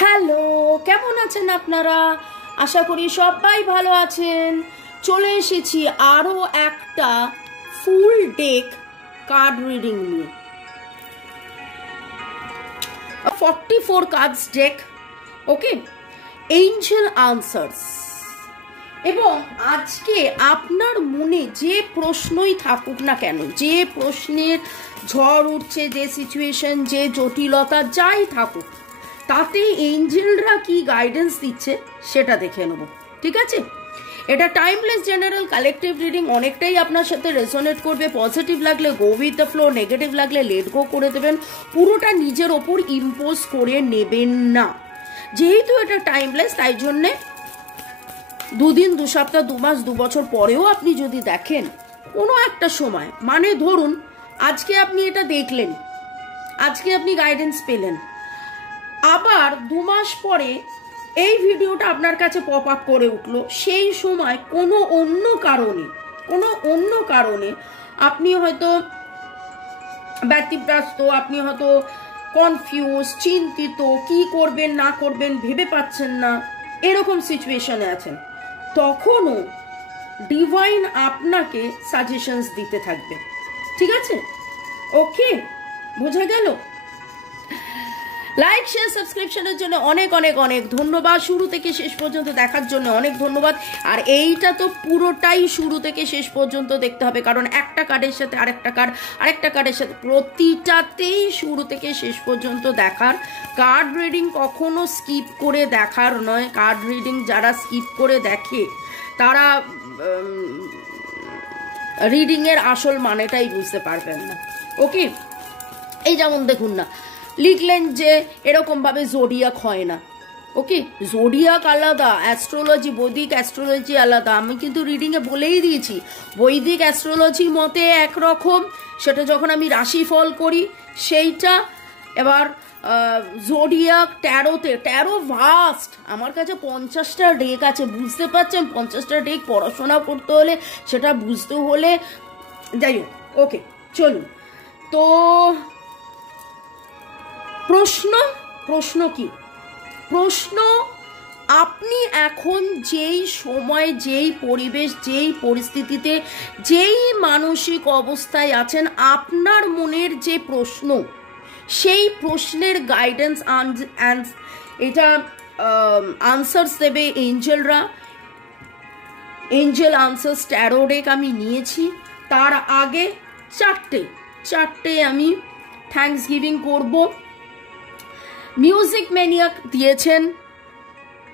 Hello, কেমন আছেন আপনারা? আশা করি সবাই ভালো আছেন। চলে এসেছি আরও একটা ফুল ডেক কার্ড রিডিং নিয়ে। 44 কার্ডস ডেক, ওকে, এঞ্জেল আনসার্স। এবং আজকে আপনার মনে যে প্রশ্নই থাকুক না কেন, যে প্রশ্নের ঝড় উঠছে, যে সিচুয়েশন, যে জটিলতা যাই থাকুক, তাতে এঞ্জেলরা কি গাইডেন্স দিচ্ছে সেটা দেখে নেব, ঠিক আছে? এটা টাইমলেস জেনারেল কালেকটিভ রিডিং, অনেকটাই আপনার সাথে রেজোনেট করবে। পজিটিভ লাগলে go with the flow, negative লাগলে লেট গো করে দেবেন। পুরোটা নিজের ওপর ইম্পোজ করে নেবেন না। যেহেতু এটা টাইমলেস, তাই জন্যে দুদিন, 2 সপ্তাহ, 2 মাস, 2 বছর পরেও আপনি যদি দেখেন কোনো একটা সময়, মানে ধরুন আজকে আপনি এটা দেখলেন, আজকে আপনি গাইডেন্স পেলেন, আবার 2 মাস পরে এই ভিডিওটা আপনার কাছে পপ আপ করে উঠলো, সেই সময় কোনো অন্য কারণে আপনি হয়তো ব্যতিব্যস্ত, আপনি হয়তো কনফিউজ, চিন্তিত, কি করবেন না করবেন ভেবে পাচ্ছেন না, এরকম সিচুয়েশনে আছেন, তখনও ডিভাইন আপনাকে সাজেশনস দিতে থাকবে, ঠিক আছে? ওকে, বোঝা গেল? লাইক, শেয়ার, সাবস্ক্রিপশনের জন্য অনেক অনেক অনেক ধন্যবাদ। শুরু থেকে শেষ পর্যন্ত দেখার জন্য অনেক ধন্যবাদ। আর এইটা তো পুরোটাই শুরু থেকে শেষ পর্যন্ত দেখতে হবে, কারণ একটা কার্ডের সাথে আরেকটা কার্ডের সাথে প্রতিটাতেই শুরু থেকে শেষ পর্যন্ত দেখার। কার্ড রিডিং কখনো স্কিপ করে দেখার নয়। কার্ড রিডিং যারা স্কিপ করে দেখে তারা রিডিংয়ের আসল মানেটাই বুঝতে পারবেন না, ওকে? এই যেমন দেখুন না, লিখলেন যে এরকমভাবে জোডিয়াক হয় না, ওকে? জোডিয়াক আলাদা, অ্যাস্ট্রোলজি, বৈদিক অ্যাস্ট্রোলজি আলাদা। আমি কিন্তু রিডিংয়ে বলেই দিয়েছি, বৈদিক অ্যাস্ট্রোলজি মতে একরকম, সেটা যখন আমি রাশিফল করি সেইটা। এবার জোডিয়াক ট্যারো ভাস্ট, আমার কাছে 50টা ডেক আছে, বুঝতে পারছেন? 50টা ডেক পড়াশোনা করতে হলে, সেটা বুঝতে হলে, যাই হোক, ওকে, চলুন। তো প্রশ্ন কি? প্রশ্ন, আপনি এখন যেই সময়, যেই পরিবেশ, যেই পরিস্থিতিতে, যেই মানসিক অবস্থায় আছেন, আপনার মনের যে প্রশ্ন, সেই প্রশ্নের গাইডেন্স এটা আনসার্স দেবে এঞ্জেলরা। এঞ্জেল আনসার্স ট্যারো ডেক আমি নিয়েছি। তার আগে চারটে আমি থ্যাঙ্কস গিভিং করব। মিউজিক ম্যানিয়াক দিয়েছেন,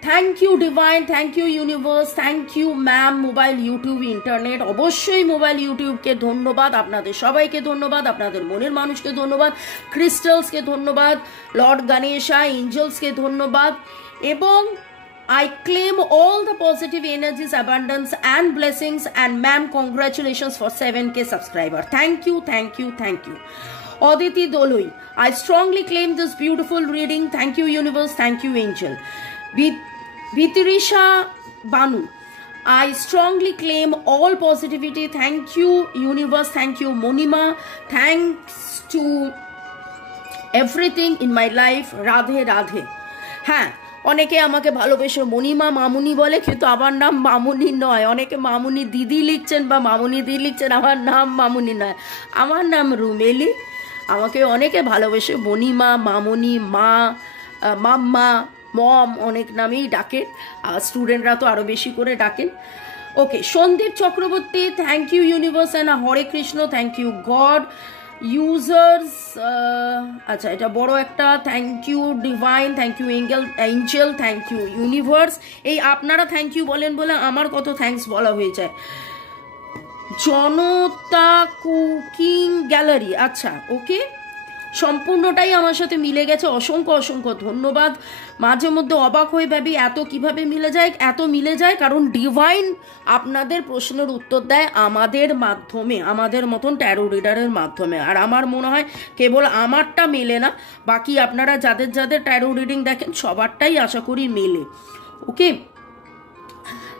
thank you divine, thank you universe, thank you ma'am. Mobile, YouTube, internet, অবশ্যই মোবাইল, ইউটিউবকে ধন্যবাদ, আপনাদের সবাইকে ধন্যবাদ, আপনাদের মনের মানুষকে ধন্যবাদ, ক্রিস্টালসকে ধন্যবাদ, লর্ড গণেশা, এঞ্জেলসকে ধন্যবাদ। এবং I claim all the positive energies, abundance and blessings, and ma'am, congratulations for 7K subscriber. Thank you, thank you, thank you. Aditi Doloi, I strongly claim this beautiful reading. Thank you, universe. Thank you, angel. Vitirisha Banu, I strongly claim all positivity. Thank you, universe. Thank you, Monima. Thanks to everything in my life. Radhe Radhe. হ্যাঁ, অনেকে আমাকে ভালোবেসে মণিমা, মামুনি বলে, কিন্তু আমার নাম মামুনি নয়। অনেকে মামুনি দিদি লিখছেন বা মামুনি দিদি লিখছেন, আমার নাম মামুনি নয়, আমার নাম রুমেলি। আমাকে অনেকে ভালোবেসে মণিমা, মামুনি, মা, মাম্মা, মম, অনেক নামেই ডাকেন। আর স্টুডেন্টরা তো আরও বেশি করে ডাকেন। Okay, Sandip Chakraborty, thank you universe and Hare Krishna, thank you God. Users, আচ্ছা এটা বড় একটা, thank you divine, thank you angel, thank you universe. এই আপনারা থ্যাংক ইউ বলেন বলে আমার কত থ্যাঙ্কস বলা হয়ে যায়। জনতা কুকিং গ্যালারি, আচ্ছা ওকে, সম্পূর্ণটাই আমার সাথে মিলে গেছে, অসংখ্য অসংখ্য ধন্যবাদ। মাঝে মধ্যে অবাক হয়ে ভাবি এত কিভাবে মিলে যায়। এত মিলে যায় কারণ ডিভাইন আপনাদের প্রশ্নের উত্তর দেয় আমাদের মাধ্যমে, আমাদের মতন ট্যারো রিডারের মাধ্যমে। আর আমার মনে হয় কেবল আমারটা মেলে না, বাকি আপনারা যাদের যাদের ট্যারো রিডিং দেখেন সবারটাই আশা করি মেলে, ওকে?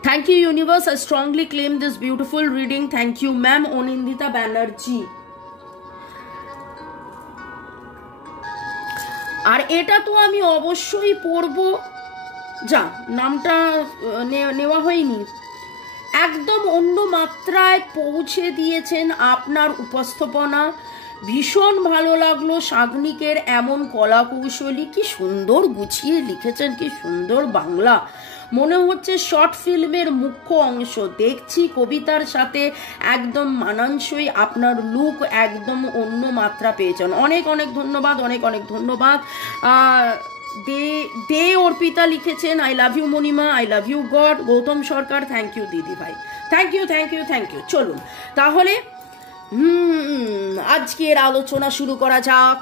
Thank you, universe. I strongly claim this beautiful reading. Thank you, ma'am. Onindita Banerjee. আর এটা তো আমি অবশ্যই পড়বো, যা নামটা নেওয়া হয়নি, একদম অন্য মাত্রায় পৌঁছে দিয়েছেন আপনার উপস্থাপনা। ভীষণ ভালো লাগলো সাগ্নিকের এমন কলা কৌশলী, কি সুন্দর গুছিয়ে লিখেছেন, কি সুন্দর বাংলা, মনে হচ্ছে শর্ট ফিল্মের মুখ্য অংশ দেখছি। কবিতার সাথে একদম মানানসই, আপনার লুক একদম অন্য মাত্রা পেয়েছেন। অনেক অনেক ধন্যবাদ, অনেক অনেক ধন্যবাদ। দে অর্পিতা লিখেছেন I love you Monima, I love you God. Goutam Sarkar thank you দিদি ভাই, thank you thank you thank you. চলুন তাহলে আজকের আলোচনা শুরু করা যাক।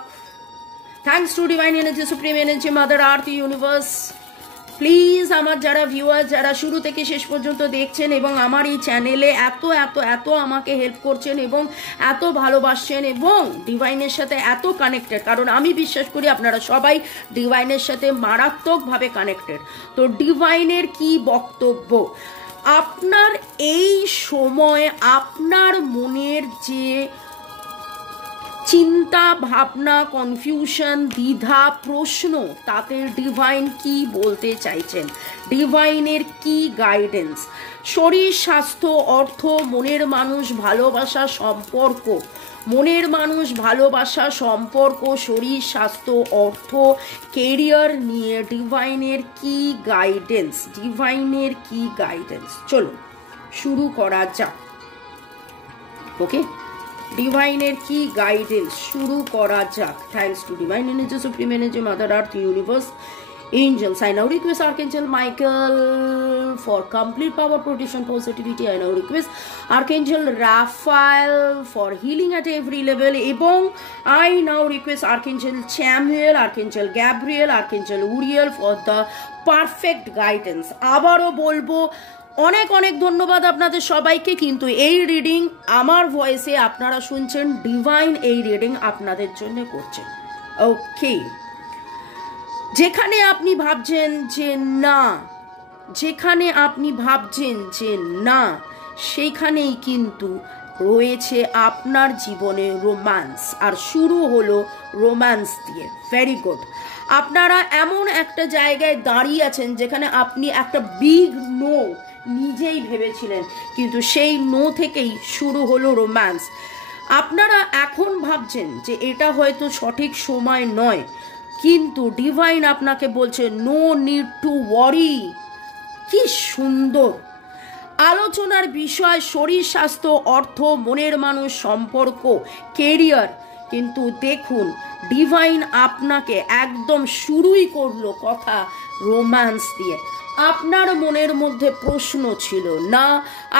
Thanks to divine energy, supreme energy, mother earth, universe. Please আমার যারা ভিউয়ার, যারা শুরু থেকে শেষ পর্যন্ত দেখছেন এবং আমার এই চ্যানেলে এত এত এত আমাকে হেল্প করছেন এবং এত ভালোবাসছেন এবং ডিভাইনের সাথে এত কানেক্টেড, কারণ আমি বিশ্বাস করি আপনারা সবাই ডিভাইনের সাথে মারাত্মকভাবে কানেক্টেড। তো ডিভাইনের কি বক্তব্য, আপনার এই সময় আপনার মনের যে চিন্তা ভাবনা, কনফিউশন, দ্বিধা, প্রশ্ন, তাতে ডিভাইন কি বলতে চাইছেন, ডিভাইনের কি গাইডেন্স। শরীর, স্বাস্থ্য, অর্থ, মনের মানুষ, ভালোবাসা, সম্পর্ক, মনের মানুষ, ভালোবাসা, সম্পর্ক, শরীর, স্বাস্থ্য, অর্থ, কেরিয়ার নিয়ে ডিভাইনের কি গাইডেন্স, ডিভাইনের কি গাইডেন্স। চলুন শুরু করা যাক। ওকে, ডিভাইনের কি গাইডেন্স শুরু করা যাক। Thanks to divine energy, supreme energy, mother earth, universe, angels. I now request Archangel Michael for complete power, protection, positivity. I now request Archangel Raphael for healing at every level. এবং I now request Archangel Chamuel, Archangel Gabriel, Archangel Uriel for the perfect guidance. আবারও বলবো অনেক অনেক ধন্যবাদ আপনাদের সবাইকে। কিন্তু এই রিডিং আমার ভয়েসে আপনারা শুনছেন, ডিভাইন এই রিডিং আপনাদের জন্য করছেন। ওকে, যেখানে আপনি ভাবছেন যে না, যেখানে আপনি ভাবছেন যে না, সেখানেই কিন্তু রয়েছে আপনার জীবনে রোম্যান্স, আর শুরু হলো রোম্যান্স দিয়ে। ভেরি গুড, আপনারা এমন একটা জায়গায় দাঁড়িয়ে আছেন যেখানে আপনি একটা বিগ নো নিজেই ভেবেছিলেন, কিন্তু সেই নো থেকেই শুরু হলো রোম্যান্স। আপনারা এখন ভাবছেন যে এটা হয়তো সঠিক সময় নয়, কিন্তু ডিভাইন আপনাকে বলছে নো নিড টু ওয়ারি। কি সুন্দর আলোচনার বিষয়, শরীর, স্বাস্থ্য, অর্থ, মনের মানুষ, সম্পর্ক, কেরিয়ার। কিন্তু দেখুন ডিভাইন আপনাকে একদম শুরুই করলো কথা রোম্যান্স দিয়ে। আপনার মনের মধ্যে প্রশ্ন ছিল না,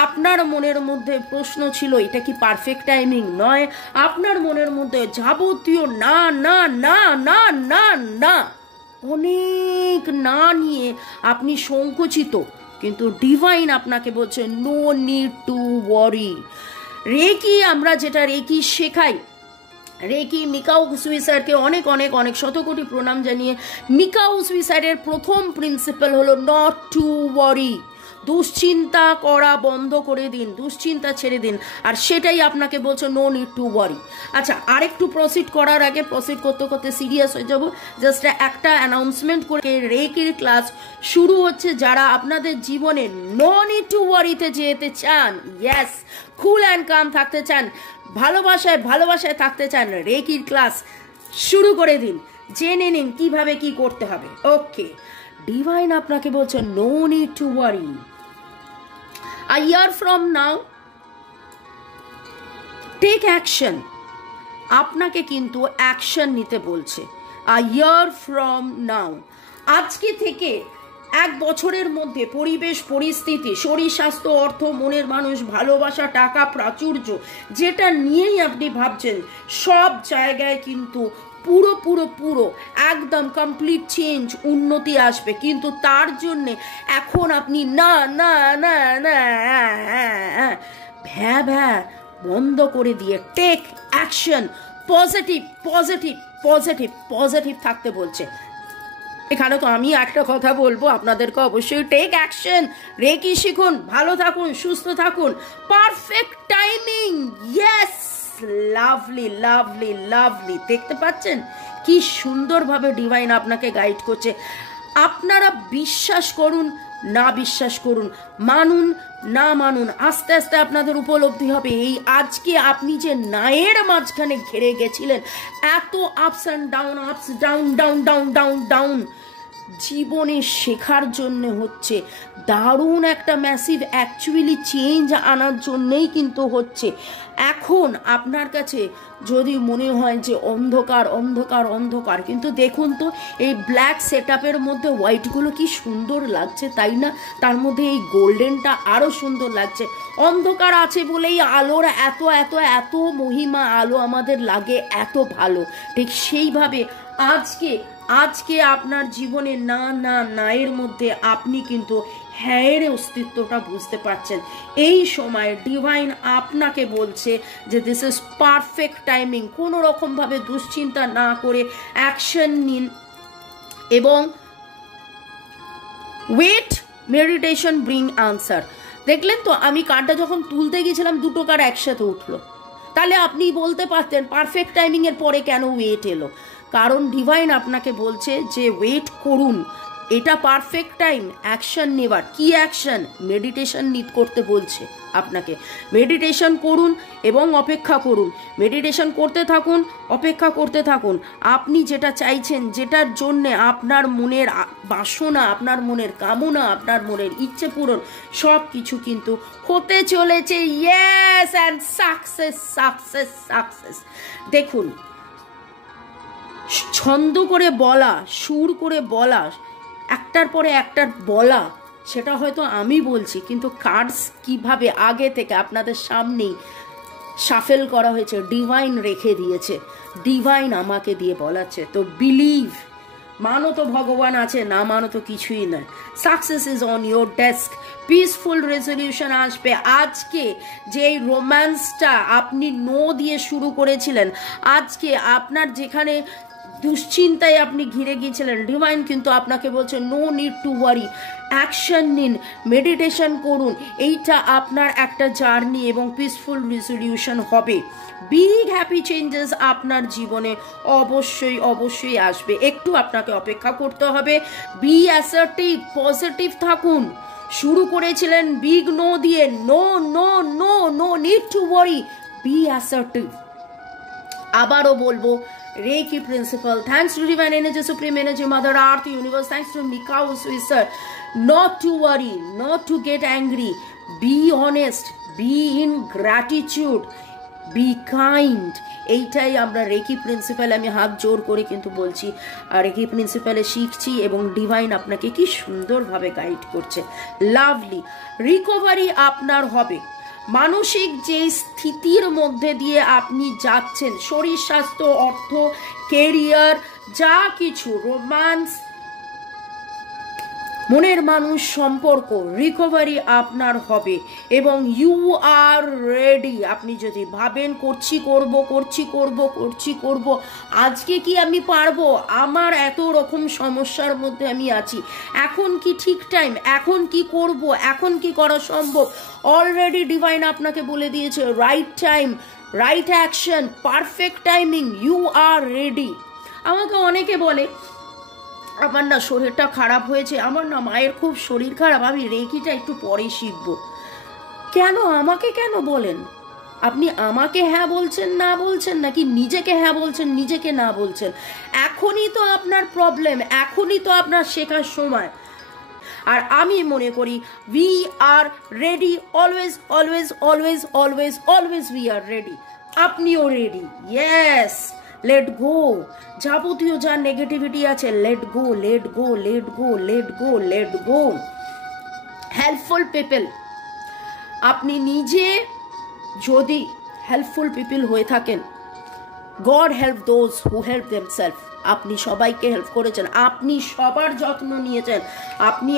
আপনার মনের মধ্যে প্রশ্ন ছিল এটা কি পারফেক্ট টাইমিং নয়, আপনার মনের মধ্যে যাবতীয় না না না না না না, অনেক না নিয়ে আপনি সংকুচিত, কিন্তু ডিভাইন আপনাকে বলছে no need to worry. Reiki, আমরা যেটা রেকি শেখাই, রেকি মিকাও সুইসাইডকে অনেক অনেক অনেক শতকোটি প্রণাম জানিয়ে, মিকাও সুইসাইডের প্রথম প্রিন্সিপাল হলো নট টু ওয়ারি। দুশ্চিন্তা করা বন্ধ করে দিন, দুশ্চিন্তা ছেড়ে দিন, আর সেটাই আপনাকে বলছে নো নিড টু ওয়ারি। আচ্ছা, আরেকটু প্রসিড করার আগে, প্রসিড করতে করতে সিরিয়াস হয়ে যাব, জাস্ট একটা অ্যানাউন্সমেন্ট করে রেকির ক্লাস শুরু হচ্ছে। যারা আপনাদের জীবনে নো নিড টু ওয়ারিতে যেতে চান, ইয়েস, কুল অ্যান্ড কাম থাকতে চান, ভালোবাসায় ভালোবাসায় থাকতে চান, রেকির ক্লাস শুরু করে দিন, জেনে নিন কিভাবে কি করতে হবে। ওকে, ডিভাইন আপনাকে বলছে no need to worry. A year from now take action, আপনাকে কিন্তু অ্যাকশন নিতে বলছে। A year from now, আজকে থেকে এক বছরের মধ্যে পরিবেশ, পরিস্থিতি, শরীর, স্বাস্থ্য, অর্থ, মনের মানুষ, ভালোবাসা, টাকা, প্রাচুর্য, যেটা নিয়েই আপনি ভাবছেন, সব জায়গায় কিন্তু পুরো পুরো পুরো একদম কমপ্লিট চেঞ্জ, উন্নতি আসবে। কিন্তু তার জন্যে এখন আপনি না না না না ভ্যা ভ্যা বন্ধ করে দিয়ে take action, positive positive positive positive থাকতে বলছে। এখানে তো আমি একটা কথা বলবো আপনাদেরকে, অবশ্যই টেক অ্যাকশন, রেকি শিখুন, ভালো থাকুন, সুস্থ থাকুন, perfect timing, yes, lovely lovely lovely. দেখতে পাচ্ছেন কি সুন্দরভাবে ডিভাইন আপনাকে গাইড করছে। আপনারা বিশ্বাস করুন না বিশ্বাস করুন, মানুন না মানুন, আস্তে আস্তে আপনাদের উপলব্ধি হবে এই আজকে আপনি যে নায়ের মাঝখানে ঘেরে গেছিলেন, এত আপস অ্যান্ড ডাউন, আপস down down down down down, জীবনে শেখার জন্য হচ্ছে, দারুণ একটা ম্যাসিভ অ্যাকচুয়ালি চেঞ্জ আনার জন্যেই কিন্তু হচ্ছে। এখন আপনার কাছে যদি মনে হয় যে অন্ধকার অন্ধকার অন্ধকার, কিন্তু দেখুন তো এই ব্ল্যাক সেট আপের মধ্যে হোয়াইটগুলো কি সুন্দর লাগছে, তাই না? তার মধ্যে এই গোল্ডেনটা আরও সুন্দর লাগছে। অন্ধকার আছে বলেই আলোর এত এত এত মহিমা, আলো আমাদের লাগে এত ভালো। ঠিক সেইভাবে আজকে আপনার জীবনে না না নায়ের মধ্যে আপনি কিন্তু হ্যাঁয়ের অস্তিত্বটা বুঝতে পারছেন। এই সময় ডিভাইন আপনাকে বলছে যে দিস ইজ পারফেক্ট টাইমিং। কোনো রকমভাবে দুশ্চিন্তা না করে অ্যাকশন নিন এবং ওয়েট, মেডিটেশন ব্রিং আনসার। দেখলেন তো আমি কার্ডটা যখন তুলতে গিয়েছিলাম দুটো কার্ড একসাথে উঠলো, তাহলে আপনি বলতে পারতেন পারফেক্ট টাইমিংয়ের পরে কেন ওয়েট এলো। কারণ ডিভাইন আপনাকে বলছে যে ওয়েট করুন, এটা পারফেক্ট টাইম অ্যাকশন নেবার। কি অ্যাকশন? মেডিটেশন করতে বলছে আপনাকে। মেডিটেশন করুন এবং অপেক্ষা করুন, মেডিটেশন করতে থাকুন, অপেক্ষা করতে থাকুন। আপনি যেটা চাইছেন, যেটার জন্যে আপনার মনের বাসনা, আপনার মনের কামনা, আপনার মনের ইচ্ছে পূরণ সব কিছু কিন্তু হতে চলেছে। Yes, and success success success. দেখুন, ছন্দ করে বলা, সুর করে বলা, একটার পরে একটার বলা, সেটা হয়তো আমি বলছি, কিন্তু কার্ডস কিভাবে আগে থেকে আপনাদের সামনেই শাফেল করা হয়েছে, ডিভাইন রেখে দিয়েছে, ডিভাইন আমাকে দিয়ে বলাচ্ছে। তো বিলিভ, মানো তো ভগবান আছে, না মানো তো কিছুই নয়। Success is on your desk. Peaceful resolution আসবে। আজকে যে রোম্যান্সটা আপনি নো দিয়ে শুরু করেছিলেন, আজকে আপনার যেখানে দুশ্চিন্তায় আপনি ঘিরে গিয়েছিলেন, ডিভাইন কিন্তু আপনাকে বলছে no need to worry, action নিন, মেডিটেশন করুন। এইটা আপনার একটা জার্নি এবং পিসফুল রেজলিউশন হবে। বিগ হ্যাপি চেঞ্জেস আপনার জীবনে অবশ্যই অবশ্যই আসবে। একটু আপনাকে অপেক্ষা করতে হবে। বি অ্যাসার্টিভ, পজিটিভ থাকুন। শুরু করেছিলেন বিগ নো দিয়ে, no no no no need to worry, be assertive. আবারও বলবো, Reiki principle, thanks to divine energy, supreme energy, mother earth, universe, thanks to Mikao Swisser, not to worry, not to get angry, be honest, be in gratitude, be kind. এইটাই আমরা reiki principal, আমি হাত জোর করে কিন্তু বলছি, আর reiki প্রিন্সিপালে শিখছি এবং ডিভাইন আপনাকে কি সুন্দরভাবে গাইড করছে। লাভলি রিকভারি আপনার হবে। মানসিক যে স্থিতির মধ্যে দিয়ে আপনি যাচ্ছেন, শরীর স্বাস্থ্য, অর্থ, কেরিয়ার, যা কিছু, রোম্যান্স, মনের মানুষ সম্পর্ক, রিকভারি আপনার হবে এবং ইউ আর রেডি। আপনি যদি ভাবেন করছি করব করছি করব করছি করব, আজকে কি আমি পারবো, আমার এত রকম সমস্যার মধ্যে আমি আছি, এখন কি ঠিক টাইম, এখন কি করব, এখন কি করা সম্ভব, অলরেডি ডিভাইন আপনাকে বলে দিয়েছে right time, right action, perfect timing, you are ready. আমাকে অনেকে বলে আমার না শরীরটা খারাপ হয়েছে, আমার না মায়ের খুব শরীর খারাপ, আমি রেকিটা একটু পরে শিখব। কেন আমাকে কেন বলেন? আপনি আমাকে হ্যাঁ বলছেন না বলছেন, নাকি নিজেকে হ্যাঁ বলছেন নিজেকে না বলছেন? এখনই তো আপনার প্রবলেম, এখনই তো আপনার শেখার সময়। আর আমি মনে করি we are ready, always always always always always we are ready. আপনিও রেডি। Yes, let go. যাবতীয় যা নেগেটিভিটি আছে, let go, let go, let go, let go, let go. Helpful people, আপনি নিজে যদি হেল্পফুল পিপল হয়ে থাকেন, God help those who help themselves. আপনি সবাইকে হেল্প করেছেন, আপনি সবার যত্ন নিয়েছেন, আপনি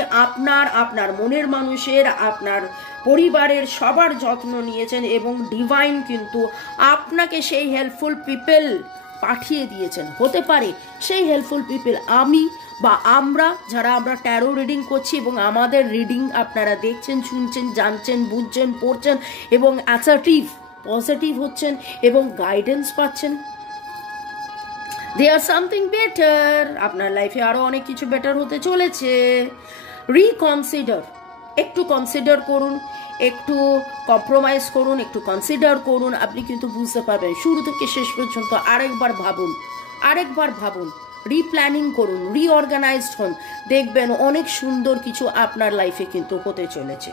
আপনার মনের মানুষের, আপনার পরিবারের সবার যত্ন নিয়েছেন এবং ডিভাইন কিন্তু আপনাকে সেই হেল্পফুল পিপল পাঠিয়ে দিয়েছেন। হতে পারে সেই হেল্পফুল পিপল আমি বা আমরা, যারা আমরা ট্যারো রিডিং করছি এবং আমাদের রিডিং আপনারা দেখছেন, শুনছেন, জানছেন, বুঝছেন, পড়ছেন এবং অ্যাসার্টিভ, পজিটিভ হচ্ছেন এবং গাইডেন্স পাচ্ছেন। দেয়ার সামথিং বেটার, আপনার লাইফে আরো অনেক কিছু বেটার হতে চলেছে। রিকনসিডার, একটু কনসিডার করুন, একটু কম্প্রোমাইজ করুন, একটু কনসিডার করুন, আপনি কিন্তু বুঝতে পারবেন। শুরু থেকে শেষ পর্যন্ত আরেকবার ভাবুন, রিপ্ল্যানিং করুন, রিঅর্গানাইজড হন, দেখবেন অনেক সুন্দর কিছু আপনার লাইফে কিন্তু হতে চলেছে।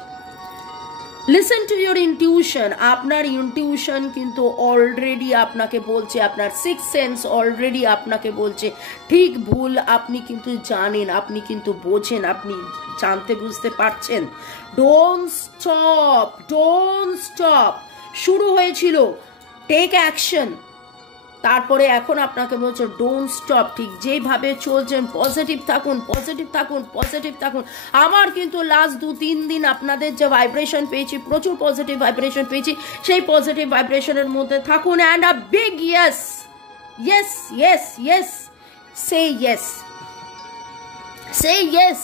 লিসেন টু ইউর ইনটিউশন, আপনার ইনটিউশন কিন্তু অলরেডি আপনাকে বলছে, আপনার সিক্স সেন্স অলরেডি আপনাকে বলছে ঠিক ভুল আপনি কিন্তু জানেন, আপনি কিন্তু বোঝেন, আপনি জানতে বুঝতে পারছেন। Don't stop. শুরু হয়েছিল টেক অ্যাকশন, তারপরে এখন আপনাকে বলছে ডোন্ট স্টপ। ঠিক যেভাবে চলছেন পজিটিভ থাকুন। আমার কিন্তু লাস্ট 2-3 দিন আপনাদের যে ভাইব্রেশন পেয়েছি, প্রচুর পজিটিভ ভাইব্রেশন পেয়েছি, সেই পজিটিভ ভাইব্রেশনের মধ্যে থাকুন। And a big yes, say yes,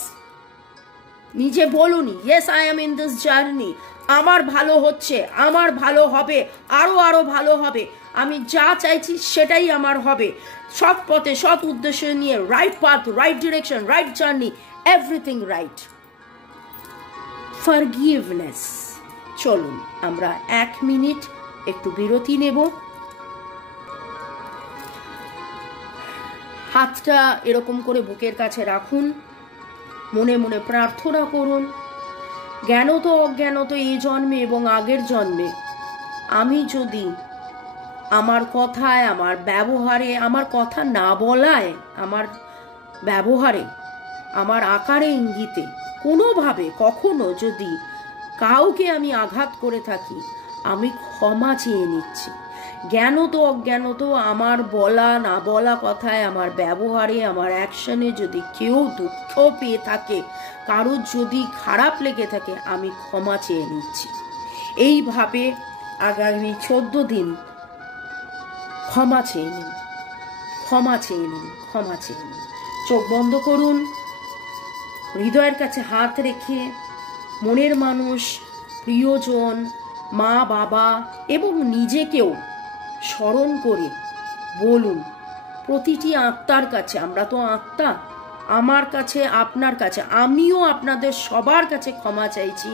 নিজে বলুন yes I am in this journey, আমার ভালো হচ্ছে, আমার ভালো হবে, আরো ভালো হবে, আমি যা চাইছি সেটাই আমার হবে, সৎ পথে সৎ উদ্দেশ্য নিয়ে, right path, right direction, right journey, everything right. Forgiveness. চলুন আমরা 1 মিনিট একটু বিরতি নেব। হাতটা এরকম করে বুকের কাছে রাখুন, মনে মনে প্রার্থনা করুন, জ্ঞানত অজ্ঞানত এই জন্মে এবং আগের জন্মে আমি যদি আমার কথায়, আমার ব্যবহারে, আমার কথা না বলায়, আমার ব্যবহারে, আমার আকারে ইঙ্গিতে কোনোভাবে কখনো যদি কাউকে আমি আঘাত করে থাকি, আমি ক্ষমা চেয়ে নিচ্ছি। জ্ঞানত অজ্ঞানত আমার বলা না বলা কথায়, আমার ব্যবহারে, আমার অ্যাকশনে যদি কেউ দুঃখ পেয়ে থাকে, কারোর যদি খারাপ লেগে থাকে, আমি ক্ষমা চেয়ে নিচ্ছি। এইভাবে আগামী 14 দিন ক্ষমা চেয়ে নিন। চোখ বন্ধ করুন, হৃদয়ের কাছে হাত রেখে মনের মানুষ, প্রিয়জন, মা বাবা এবং নিজেকেও স্মরণ করে বলুন প্রতিটি আত্মার কাছে, আমরা তো আত্মা, আমার কাছে, আপনার কাছে, আমিও আপনাদের সবার কাছে ক্ষমা চাইছি।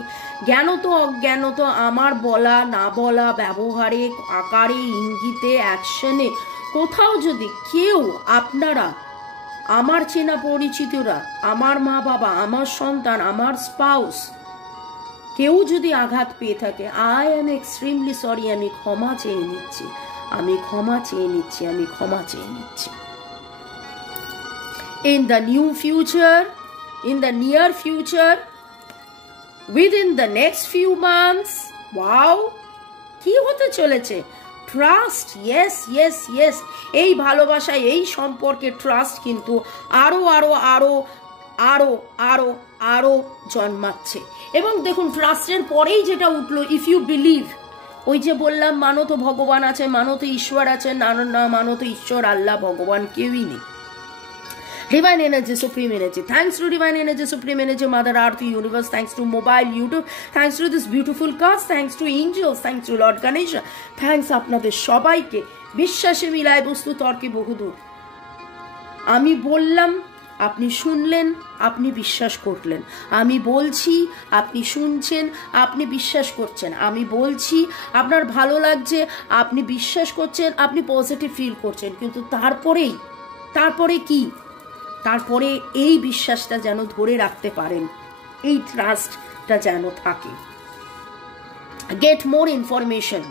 জ্ঞানত অজ্ঞানত আমার বলা না বলা, ব্যবহারে, আকারে, ইঙ্গিতে, অ্যাকশনে কোথাও যদি কেউ, আপনারা, আমার চেনা পরিচিতরা, আমার মা বাবা, আমার সন্তান, আমার স্পাউস, কেউ যদি আঘাত পেয়ে থাকে, আই এম এক্সট্রিমলি সরি, আমি ক্ষমা চেয়ে নিচ্ছি। In the near future, within the next few months, wow, কি হতে চলেছে? ট্রাস্ট, ইয়েস, এই ভালোবাসা, এই সম্পর্কে ট্রাস্ট কিন্তু আরো জন্মাচ্ছে। এবং দেখুন ট্রাস্টের পরেই যেটা উঠলো, ইফ ইউ বিলিভ, ওই যে বললাম মানো তো ভগবান আছে, মানো তো ঈশ্বর আছে, না মানো তো ঈশ্বর, আল্লাহ, ভগবান কেউই নেই। Divine energy, supreme energy. Thanks to divine energy, supreme energy, Mother Earth, universe. Thanks to mobile, YouTube. Thanks to this beautiful cast. Thanks to angels. Thanks to Lord Ganesha. Thanks আপনাদের সবাইকে। বিশ্বাসে মিলায় বস্তু, তর্কে বহুদূর। আমি বললাম, আপনি শুনলেন, আপনি বিশ্বাস করলেন। আমি বলছি, আপনি শুনছেন, আপনি বিশ্বাস করছেন। আমি বলছি, আপনার ভালো লাগছে, আপনি বিশ্বাস করছেন, আপনি পজিটিভ ফিল করছেন। কিন্তু তারপরে কি? তারপরে এই বিশ্বাসটা যেন ধরে রাখতে পারেন, এই ট্রাস্টটা যেন থাকে। Get more information.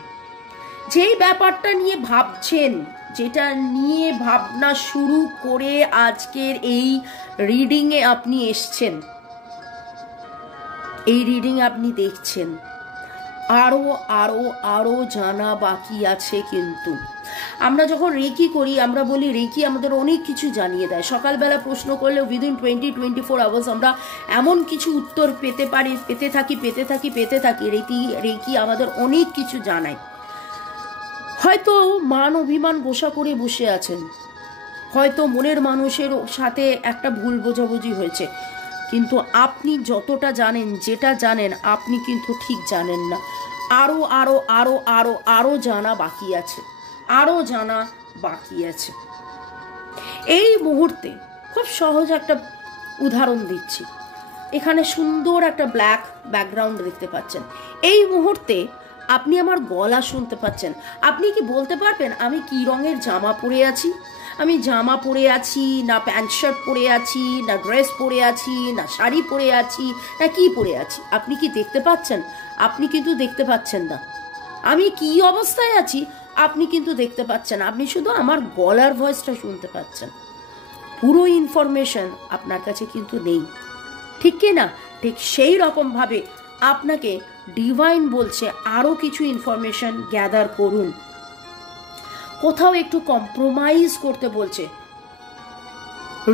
যেই ব্যাপারটা নিয়ে ভাবছেন, যেটা নিয়ে ভাবনা শুরু করে আজকের এই রিডিংয়ে আপনি এসছেন, এই রিডিং আপনি দেখছেন, আরো জানা বাকি আছে। কিন্তু আমরা যখন রেকি করি, আমরা বলি রেকি আমাদের অনেক কিছু জানিয়ে দেয়। সকালবেলা প্রশ্ন করলে উইদিন 24 আওয়ার্স আমরা এমন কিছু উত্তর পেতে থাকি। রেকি আমাদের অনেক কিছু জানায়। হয়তো মান অভিমান গোসা করে বসে আছেন, হয়তো মনের মানুষের সাথে একটা ভুল বোঝাবুঝি হয়েছে, কিন্তু আপনি যতটা জানেন, যেটা জানেন, আপনি কিন্তু ঠিক জানেন না। আরো জানা বাকি আছে, এই মুহূর্তে খুব সহজ একটা উদাহরণ দিচ্ছি। এখানে সুন্দর একটা ব্ল্যাক ব্যাকগ্রাউন্ড দেখতে পাচ্ছেন। এই মুহূর্তে আপনি আমার গলা শুনতে পাচ্ছেন। আপনি কি বলতে পারবেন আমি কি রঙের জামা পরে আছি? আমি জামা পরে আছি, না প্যান্ট শার্ট পরে আছি, না ড্রেস পরে আছি, না শাড়ি পরে আছি, না কি পরে আছি? আপনি কি দেখতে পাচ্ছেন? আপনি কিন্তু দেখতে পাচ্ছেন না। আমি কি অবস্থায় আছি আপনি কিন্তু দেখতে পাচ্ছেন। আপনি শুধু আমার গলার ভয়েসটা শুনতে পাচ্ছেন। পুরো ইনফরমেশন আপনার কাছে কিন্তু নেই, ঠিক কি না? ঠিক সেই রকমভাবে আপনাকে ডিভাইন বলছে আরও কিছু ইনফরমেশন গ্যাদার করুন। কোথাও একটু কম্প্রোমাইজ করতে বলছে,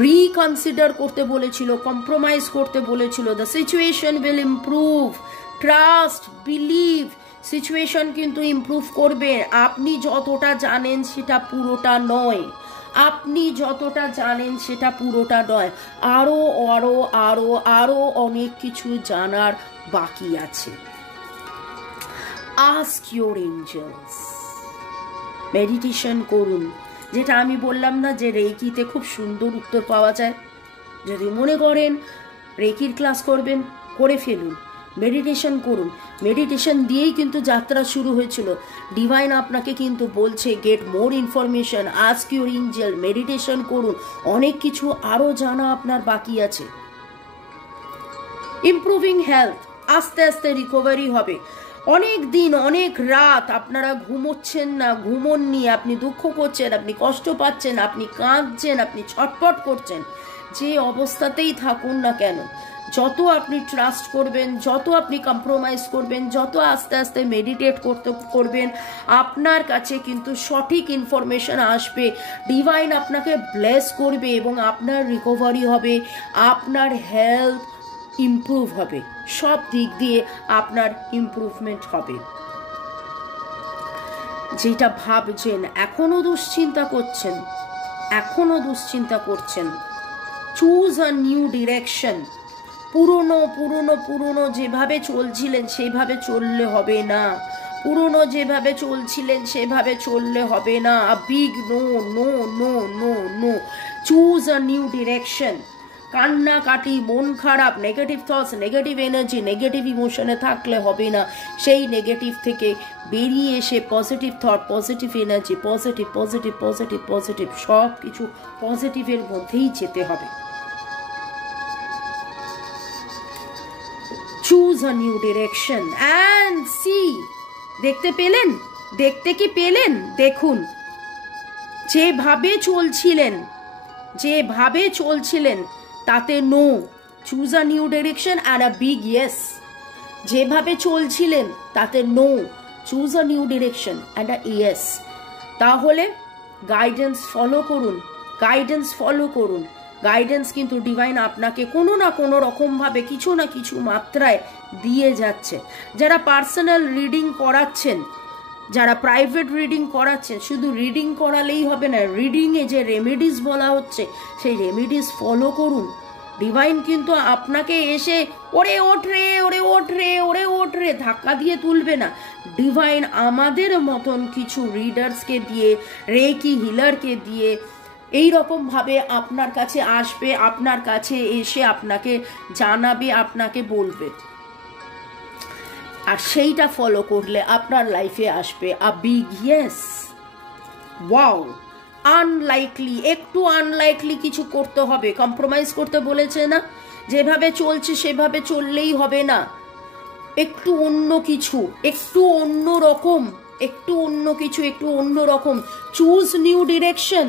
রিকনসিডার করতে বলেছিল, কম্প্রোমাইজ করতে বলেছিল। The situation will improve, trust, believe. Situation কিন্তু ইমপ্রুভ করবে। আপনি যতটা জানেন সেটা পুরোটা নয়, আপনি যতটা জানেন সেটা পুরোটা নয়। আরো আরো আরো আরো অনেক কিছু জানার বাকি আছে। আস্ক ইউর এঞ্জেলস, মেডিটেশন করুন। যেটা আমি বললাম না যে রেকিতে খুব সুন্দর উত্তর পাওয়া যায়। যদি মনে করেন রেকির ক্লাস করবেন, করে ফেলুন। মেডিটেশন করুন। মেডিটেশন দিয়েই কিন্তু যাত্রা শুরু হয়েছিল। ডিভাইন আপনাকে কিন্তু বলছে get more information, ask your Angel, meditation করুন। অনেক কিছু আরো জানা আপনার বাকি আছে। ইমপ্রুভিং হেলথ, আস্তে আস্তে রিকভারি হবে। অনেক দিন, অনেক রাত আপনারা ঘুমোচ্ছেন না, ঘুমোননি, আপনি দুঃখ করছেন, আপনি কষ্ট পাচ্ছেন, আপনি কাঁদছেন, আপনি ছটফট করছেন। যে অবস্থাতেই থাকুন না কেন, যত আপনি ট্রাস্ট করবেন, যত আপনি কম্প্রোমাইজ করবেন, যত আস্তে আস্তে মেডিটেট করবেন, আপনার কাছে কিন্তু সঠিক ইনফরমেশন আসবে। ডিভাইন আপনাকে ব্লেস করবে এবং আপনার রিকভারি হবে, আপনার হেলথ ইমপ্রুভ হবে, সব দিক দিয়ে আপনার ইমপ্রুভমেন্ট হবে। যেটা ভাবছেন, এখনো দুশ্চিন্তা করছেন, চুজ আ নিউ ডিরেকশন। পুরনো যেভাবে চলছিলেন সেইভাবে চললে হবে না। Big no. Choose a new direction. কান্নাকাটি, মন খারাপ, negative thoughts, negative energy, negative ইমোশনে থাকলে হবে না। সেই নেগেটিভ থেকে বেরিয়ে এসে positive thought, positive energy, positive সব কিছু পজিটিভের মধ্যেই যেতে হবে। Choose a new direction and see. দেখতে পেলেন? দেখুন, যেভাবে চলছিলেন তাতে no. Choose a new direction and a big yes. যেভাবে চলছিলেন তাতে no, choose a new direction and a yes. তাহলে গাইডেন্স ফলো করুন। গাইডেন্স কিন্তু ডিভাইন আপনাকে কোনো না কোনো রকমভাবে কিছু না কিছু মাত্রায় দিয়ে যাচ্ছে। যারা পার্সোনাল রিডিং করাচ্ছেন, যারা প্রাইভেট রিডিং করাচ্ছেন, শুধু রিডিং করালেই হবে না, রিডিংয়ে যে রেমেডিস বলা হচ্ছে সেই রেমেডিস ফলো করুন। ডিভাইন কিন্তু আপনাকে এসে ওরে ওঠ রে ধাক্কা দিয়ে তুলবে না। ডিভাইন আমাদের মতন কিছু রিডার্সকে দিয়ে, রেকি হিলারকে দিয়ে এই রকম ভাবে আপনার কাছে আসবে, আপনার কাছে এসে আপনাকে জানাবে, আপনাকে বলবে। আর সেইটা ফলো করলে আপনার লাইফে আসবে আ বিগ ইয়েস। ওয়াও, একটু আনলাইকলি কিছু করতে হবে। কম্প্রোমাইজ করতে বলেছে না, যেভাবে চলছে সেভাবে চললেই হবে না। একটু অন্য কিছু, একটু অন্য রকম। চুজ নিউ ডিরেকশন,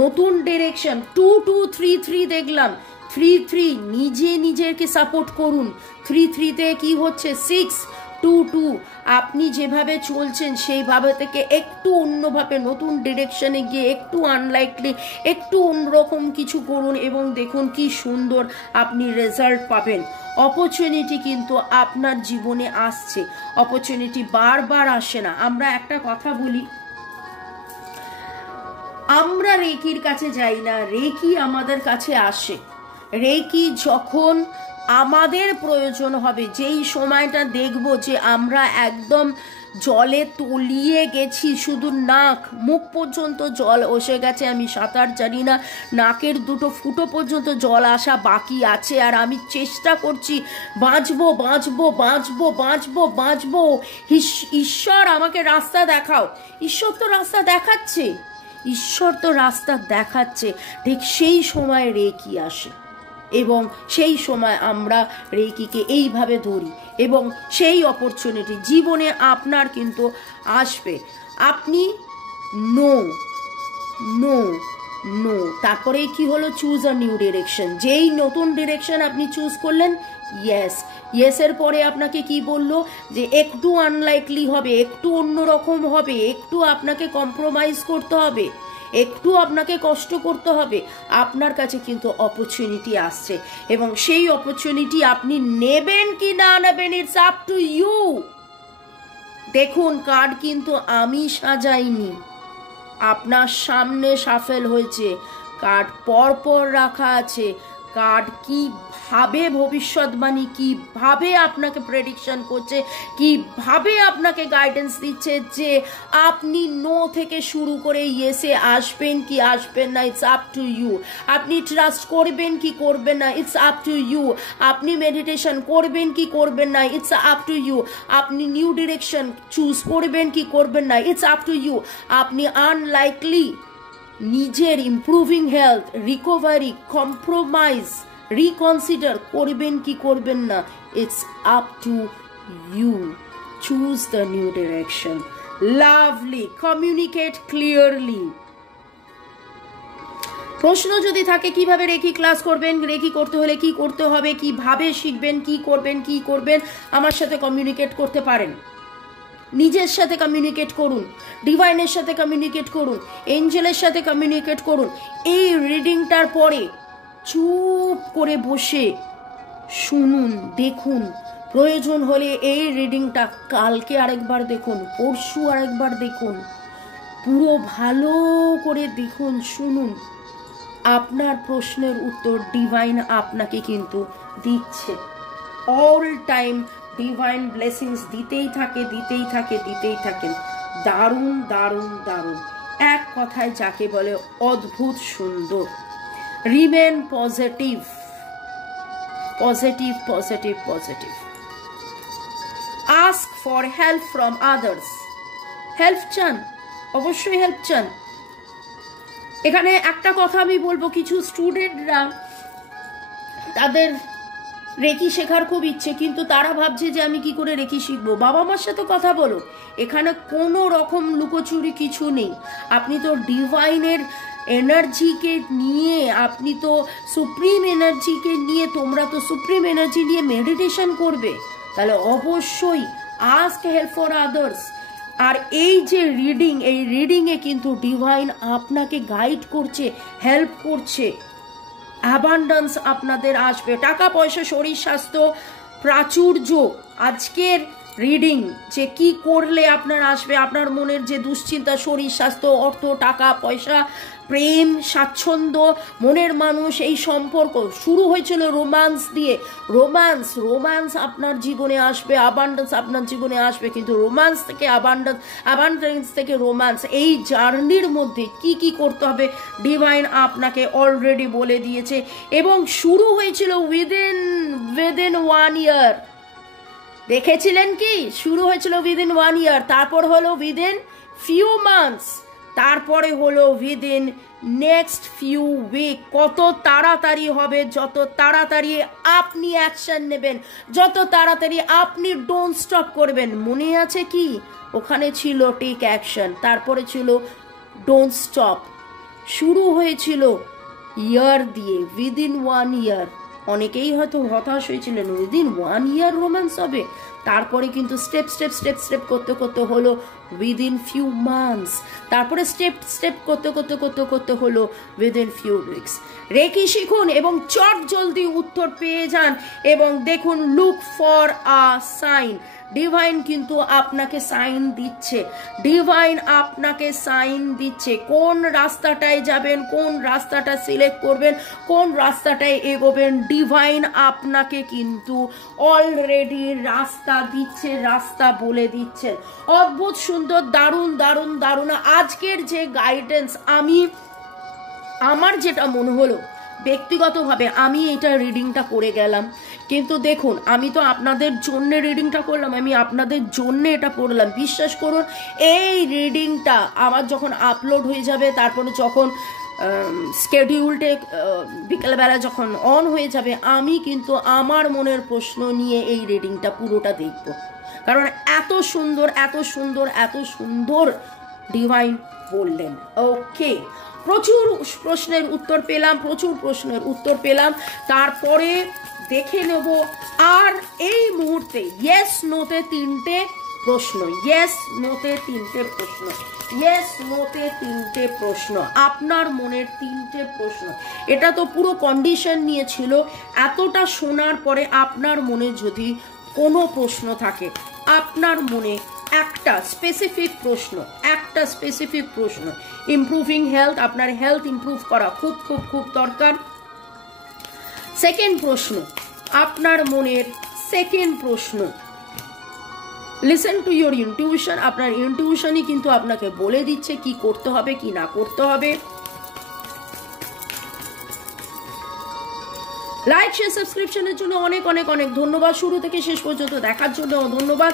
নতুন ডিরেকশন। 2-2-3-3 দেখলাম। 3-3 নিজেকে সাপোর্ট করুন। 3-3-তে কি হচ্ছে? 6-2-2। আপনি যেভাবে চলছেন সেইভাবে থেকে একটু অন্যভাবে, নতুন ডিরেকশনে গিয়ে একটু আনলাইকলি, একটু অন্যরকম কিছু করুন এবং দেখুন কি সুন্দর আপনি রেজাল্ট পাবেন। অপরচুনিটি কিন্তু আপনার জীবনে আসছে। অপরচুনিটি বারবার আসে না। আমরা একটা কথা বলি, আমরা রেকির কাছে যাই না, রেকি আমাদের কাছে আসে। রেকি যখন আমাদের প্রয়োজন হবে, যেই সময়টা দেখব যে আমরা একদম জলে তলিয়ে গেছি, শুধু নাক মুখ পর্যন্ত জল এসে গেছে, আমি সাঁতার জানি না, নাকের দুটো ফুটো পর্যন্ত জল আসা বাকি আছে, আর আমি চেষ্টা করছি বাঁচবো বাঁচবো বাঁচবো বাঁচবো বাঁচবো। ঈশ্বর আমাকে রাস্তা দেখাও। ঈশ্বর তো রাস্তা দেখাচ্ছে, ঈশ্বর তো রাস্তা দেখাচ্ছে। ঠিক সেই সময় রেকি আসে এবং সেই সময় আমরা রেকিকে এইভাবে ধরি এবং সেই অপরচুনিটি জীবনে আপনার কিন্তু আসবে। আপনি নো নো নো, তারপরেই কি হলো, চুজ আ নিউ ডিরেকশন। যেই নতুন ডিরেকশন আপনি চুজ করলেন, ইয়েস, ইয়েসের পরে আপনাকে কি বললো, যে একটু আনলাইকলি হবে, একটু অন্যরকম হবে, একটু আপনাকে কম্প্রোমাইজ করতে হবে, একটু আপনাকে কষ্ট করতে হবে। আপনার কাছে কিন্তু অপরচুনিটি আসছে এবং সেই অপরচুনিটি আপনি নেবেন কি না নেবেন, ইটস আপ টু ইউ। দেখুন, কার্ড কিন্তু আমি সাজাইনি, আপনার সামনে শাফেল হয়েছে, কার্ড পরপর রাখা আছে। কার্ড কিভাবে ভবিষ্যৎবাণী, কিভাবে আপনাকে প্রেডিকশন করছে, কিভাবে আপনাকে গাইডেন্স দিচ্ছে যে আপনি নো থেকে শুরু করে ইয়েসে আসবেন কি আসবেন না, ইটস আপ টু ইউ। আপনি ট্রাস্ট করবেন কি করবেন না, ইটস আপ টু ইউ। আপনি মেডিটেশন করবেন কি করবেন না, ইটস আপ টু ইউ। আপনি নিউ ডিরেকশন চুজ করবেন কি করবেন না, ইটস আপ টু ইউ। আপনি আনলাইকলি নিজের improving health, recovery, compromise, reconsider করবেন কি করবেন না, it's up to you. Choose the new direction. Lovely, communicate clearly. প্রশ্ন যদি থাকে কিভাবে রেকি ক্লাস করবেন, রেকি করতে হলে কি করতে হবে, কিভাবে শিখবেন, কি করবেন, আমার সাথে কমিউনিকেট করতে পারেন। নিজের সাথে কমিউনিকেট করুন, ডিভাইনের সাথে কমিউনিকেট করুন, এঞ্জেলের সাথে কমিউনিকেট করুন। এই রিডিংটার পরে চুপ করে বসে শুনুন, দেখুন। প্রয়োজন হলে এই রিডিংটা কালকে আরেকবার দেখুন, পরশু আরেকবার দেখুন, পুরো ভালো করে দেখুন, শুনুন। আপনার প্রশ্নের উত্তর ডিভাইন আপনাকে কিন্তু দিচ্ছে। অল টাইম ডিভাইন ব্লেসিংস দিতেই থাকেন। দারুণ দারুণ দারুণ, এক কথায় যাকে বলে অদ্ভুত সুন্দর। Remain positive, positive positive positive. Ask for help from others. Help চান, অবশ্যই হেল্প চান। এখানে একটা কথা আমি বলবো, কিছু স্টুডেন্টরা তাদের রেকি শেখার খুব ইচ্ছে, কিন্তু তারা ভাবছে যে আমি কি করে রেকি শিখবো। বাবা মার সাথে কথা বলো, এখানে কোনো রকম লুকোচুরি কিছু নেই। আপনি তো ডিভাইনের এনার্জিকে নিয়ে, আপনি তো সুপ্রিম এনার্জিকে নিয়ে, তোমরা তো সুপ্রিম এনার্জি নিয়ে মেডিটেশন করবে, তাহলে অবশ্যই আস্ক হেল্প ফর আদার্স। আর এই যে রিডিং, এই রিডিংয়ে কিন্তু ডিভাইন আপনাকে গাইড করছে, হেল্প করছে। অ্যাবান্ডান্স আপনাদের আসবে, টাকা পয়সা, শরীর স্বাস্থ্য, প্রাচুর্য। আজকের রিডিং যে কি করলে আপনার আসবে, আপনার মনের যে দুশ্চিন্তা, শরীর স্বাস্থ্য, অর্থ, টাকা পয়সা, প্রেম, স্বাচ্ছন্দ্য, মনের মানুষ, এই সম্পর্ক শুরু হয়েছিল রোম্যান্স দিয়ে। রোম্যান্স আপনার জীবনে আসবে, অ্যাবান্ডেন্স আপনার জীবনে আসবে। কিন্তু রোম্যান্স থেকে অ্যাবান্ডেন্স থেকে রোম্যান্স, এই জার্নির মধ্যে কি কি করতে হবে ডিভাইন আপনাকে অলরেডি বলে দিয়েছে। এবং শুরু হয়েছিল উইদিন 1 ইয়ার। দেখেছিলেন কি, শুরু হয়েছিল উইদিন 1 ইয়ার, তারপর হলো উইদিন ফিউ মান্থস, তারপরে হলো উইদিন নেক্সট ফিউ উইক। কত তাড়াতাড়ি হবে, যত তাড়াতাড়ি আপনি অ্যাকশন নেবেন, যত তাড়াতাড়ি আপনি ডোন্ট স্টপ করবেন। মনে আছে কি, ওখানে ছিল টেক অ্যাকশন, তারপরে ছিল ডোন্ট স্টপ। শুরু হয়েছিল ইয়ার দিয়ে, উইদিন 1 ইয়ার। অনেকেই হয়তো হতাশ হয়েছিলেন, উইদিন 1 ইয়ার রোম্যান্স হবে। তারপরে কিন্তু স্টেপ করতে করতে হলো উইদিন ফিউ মান্থস, তারপরে স্টেপ স্টেপ করতে করতে করতে করতে হলো উইদিন ফিউ উইকস। রেকি শিখুন এবং চট জলদি উত্তর পেয়ে যান এবং দেখুন look for a sign. Divine কিন্তু আপনাকে সাইন দিচ্ছে, ডিভাইন আপনাকে সাইন দিচ্ছে। কোন রাস্তাটায় যাবেন, কোন রাস্তাটা সিলেক্ট করবেন, কোন রাস্তাটায় এগোবেন, ডিভাইন আপনাকে কিন্তু অলরেডি রাস্তা দিচ্ছে, রাস্তা বলে দিচ্ছেন। অদ্ভুত সুন্দর, দারুণ দারুণ দারুণ। আজকের যে গাইডেন্স, আমার যেটা মনে হলো ব্যক্তিগতভাবে, আমি এটা রিডিংটা করে গেলাম, কিন্তু দেখুন আমি তো আপনাদের জন্য রিডিংটা করলাম, আমি আপনাদের জন্য এটা পড়লাম। বিশ্বাস করুন এই রিডিংটা আমার যখন আপলোড হয়ে যাবে, তারপরে যখন স্কেডিউলটে বিকেলবেলা যখন অন হয়ে যাবে, আমি কিন্তু আমার মনের প্রশ্ন নিয়ে এই রিডিংটা পুরোটা দেখব, কারণ এত সুন্দর এত সুন্দর এত সুন্দর ডিভাইন বললেন। ওকে, প্রচুর প্রশ্নের উত্তর পেলাম, প্রচুর প্রশ্নের উত্তর পেলাম। তারপরে দেখে নেব আর এই মুহূর্তে ইয়েস নোতে 3টে প্রশ্ন, ইয়েস নোতে 3টে প্রশ্ন, ইয়েস নোতে 3টে প্রশ্ন, আপনার মনের 3টে প্রশ্ন। এটা তো পুরো কন্ডিশন নিয়েছিল। এতটা শোনার পরে আপনার মনে যদি কোনো প্রশ্ন থাকে, আপনার মনে একটা স্পেসিফিক প্রশ্ন, একটা স্পেসিফিক প্রশ্ন, ইমপ্রুভিং হেলথ, আপনার হেলথ ইমপ্রুভ করা খুব খুব খুব দরকার। সেকেন্ড প্রশ্ন, আপনার মনের সেকেন্ড প্রশ্ন, লিসেন টু ইউর ইনটিউশন। আপনার ইনটিউশনই কিন্তু আপনাকে বলে দিচ্ছে কি করতে হবে কি না করতে হবে। লাইক শেয়ার সাবস্ক্রিপশনের জন্য অনেক অনেক অনেক ধন্যবাদ। শুরু থেকে শেষ পর্যন্ত দেখার জন্য ধন্যবাদ।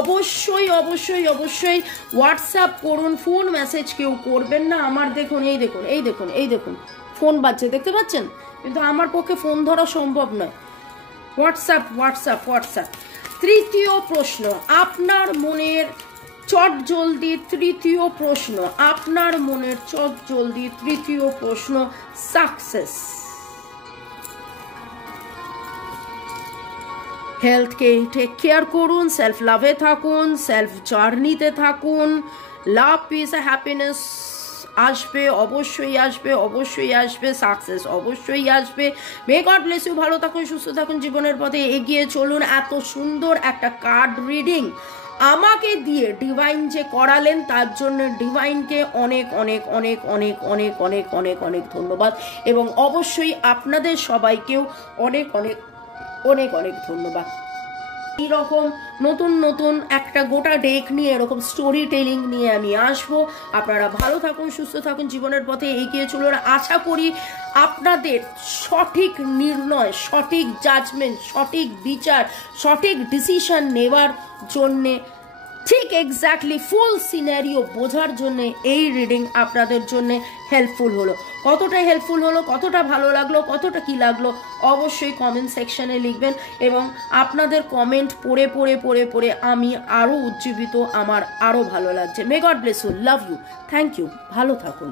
অবশ্যই অবশ্যই অবশ্যই হোয়াটসঅ্যাপ করুন, ফোন মেসেজ কেউ করবেন না। আমার দেখুন এই দেখুন এই দেখুন এই দেখুন ফোন বাজছে, দেখতে পাচ্ছেন, কিন্তু আমার পক্ষে ফোন ধরা সম্ভব নয়। WhatsApp WhatsApp WhatsApp. তৃতীয় প্রশ্ন, আপনার মনের চট জলদি তৃতীয় প্রশ্ন, আপনার মনের চট জলদি তৃতীয় প্রশ্ন, সাকসেস। হেলথকে টেক কেয়ার করুন, সেলফ লাভে থাকুন, সেলফ জার্নিতে থাকুন। লাভ, পিস, হ্যাপিনেস আসবে, অবশ্যই আসবে, অবশ্যই আসবে। সাকসেস অবশ্যই আসবে। May God bless you. ভালো থাকুন, সুস্থ থাকুন, জীবনের পথে এগিয়ে চলুন। এত সুন্দর একটা কার্ড রিডিং আমাকে দিয়ে ডিভাইন যে করালেন, তার জন্য ডিভাইনকে অনেক অনেক অনেক অনেক অনেক অনেক অনেক অনেক ধন্যবাদ। এবং অবশ্যই আপনাদের সবাইকেও অনেক অনেক অনেক অনেক ধন্যবাদ। এইরকম নতুন নতুন একটা গোটা ডেক নিয়ে, এরকম স্টোরি টেলিং নিয়ে আমি আসবো। আপনারা ভালো থাকুন, সুস্থ থাকুন, জীবনের পথে এগিয়ে চলুন। আশা করি আপনাদের সঠিক নির্ণয়, সঠিক জাজমেন্ট, সঠিক বিচার, সঠিক ডিসিশন নেওয়ার জন্যে, ঠিক এক্স্যাক্টলি ফুল সিনারিও বোঝার জন্য এই রিডিং আপনাদের জন্য হেল্পফুল হলো। কতটা হেল্পফুল হলো, কতটা ভালো লাগলো, কতটা কি লাগলো, অবশ্যই কমেন্ট সেকশনে লিখবেন। এবং আপনাদের কমেন্ট পড়ে পড়ে পড়ে পড়ে আমি আরও উজ্জীবিত, আমার আরও ভালো লাগছে। May God bless you, love you, thank you, ভালো থাকুন।